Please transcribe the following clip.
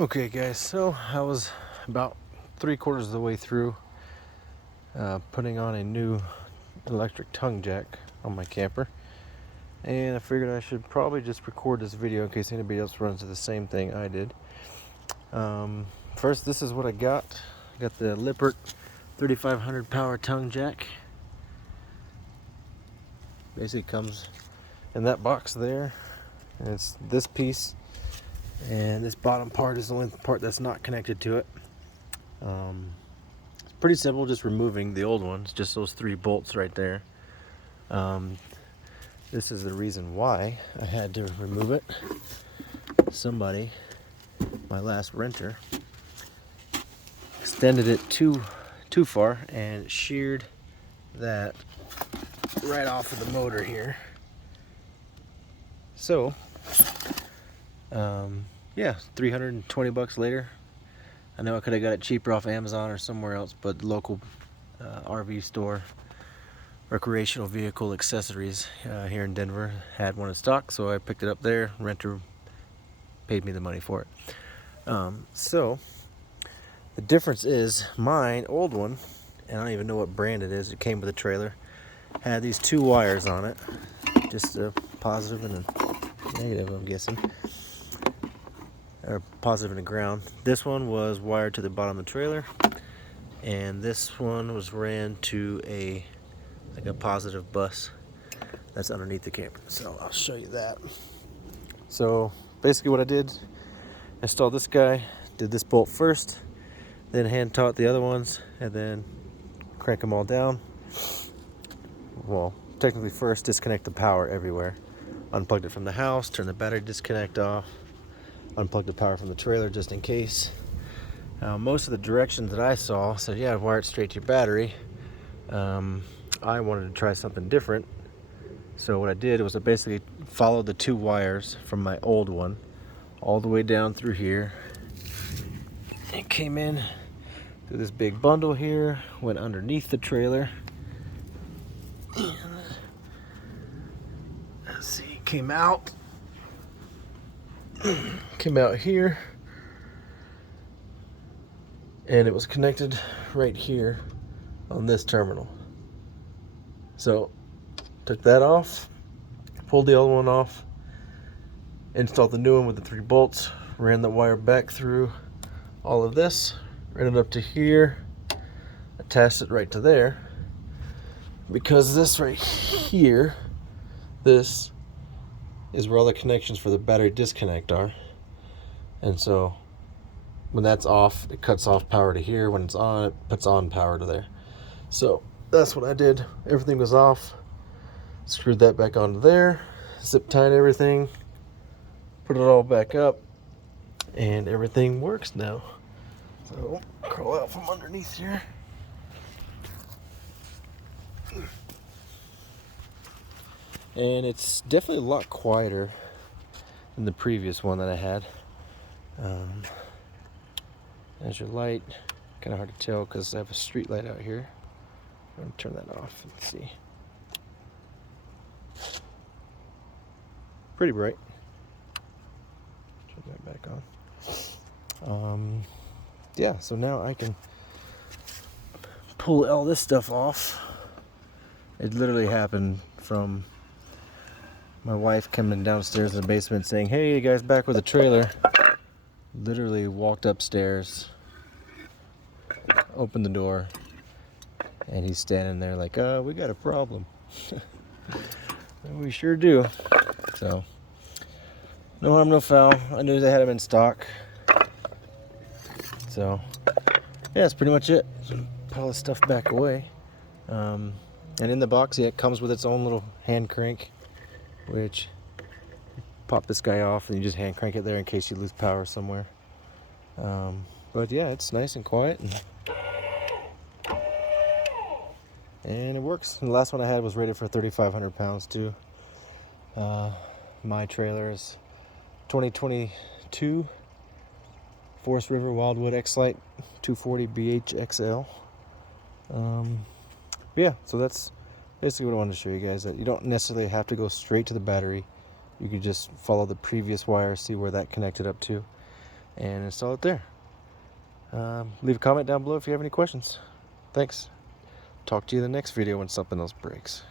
Okay guys, so I was about 3/4 of the way through putting on a new electric tongue jack on my camper, and I figured I should probably just record this video in case anybody else runs into the same thing I did. First, this is what I got. I got the Lippert 3500 power tongue jack. Basically comes in that box there, and it's this piece, and this bottom part is the only part that's not connected to it. It's pretty simple, just removing the old ones, just those 3 bolts right there. This is the reason why I had to remove it. Somebody, my last renter, extended it too far and sheared that right off of the motor here. So yeah, $320 later. I know I could have got it cheaper off Amazon or somewhere else, but the local RV store, recreational vehicle accessories here in Denver, had one in stock, so I picked it up there. Renter paid me the money for it. So the difference is mine old one, and I don't even know what brand it is, it came with a trailer, had these 2 wires on it, just a positive and a negative, I'm guessing, or positive and a ground. This one was wired to the bottom of the trailer, and this one was ran to a positive bus that's underneath the camper. So I'll show you that. So basically what I did, installed this guy, did this bolt first, then hand taut the other ones, and then crank them all down. Well, technically first disconnect the power everywhere. Unplugged it from the house, turned the battery disconnect off, unplugged the power from the trailer just in case. Most of the directions that I saw said, yeah, wire it straight to your battery. I wanted to try something different. So what I did was I basically followed the 2 wires from my old one all the way down through here. It came in through this big bundle here, went underneath the trailer. Let's see, came out here, and it was connected right here on this terminal. So took that off, pulled the old one off, installed the new one with the 3 bolts, ran the wire back through all of this, ran it up to here, attached it right to there, because this right here, this is where all the connections for the battery disconnect are. And so when that's off, it cuts off power to here. When it's on, it puts on power to there. So that's what I did. Everything was off, screwed that back onto there, zip tied everything, put it all back up, and everything works now. So crawl out from underneath here. And it's definitely a lot quieter than the previous one that I had. There's your light. Kind of hard to tell because I have a street light out here. I'm going to turn that off and see. Pretty bright. Turn that back on. Yeah, so now I can pull all this stuff off. It literally happened from my wife coming downstairs in the basement saying, "Hey, you guys back with the trailer." Literally walked upstairs, opened the door, and he's standing there like, we got a problem. We sure do. So, no harm, no foul. I knew they had them in stock. So, yeah, that's pretty much it. So, put all this stuff back away. And in the box, yeah, it comes with its own little hand crank, which pop this guy off and you just hand crank it there in case you lose power somewhere. But yeah, it's nice and quiet, and it works. And the last one I had was rated for 3,500 pounds too. My trailer is 2022 Forest River Wildwood X-Lite 240 BHXL. Yeah, so that's basically what I wanted to show you guys, that you don't necessarily have to go straight to the battery. You could just follow the previous wire, see where that connected up to, and install it there. Leave a comment down below if you have any questions. Thanks. Talk to you in the next video when something else breaks.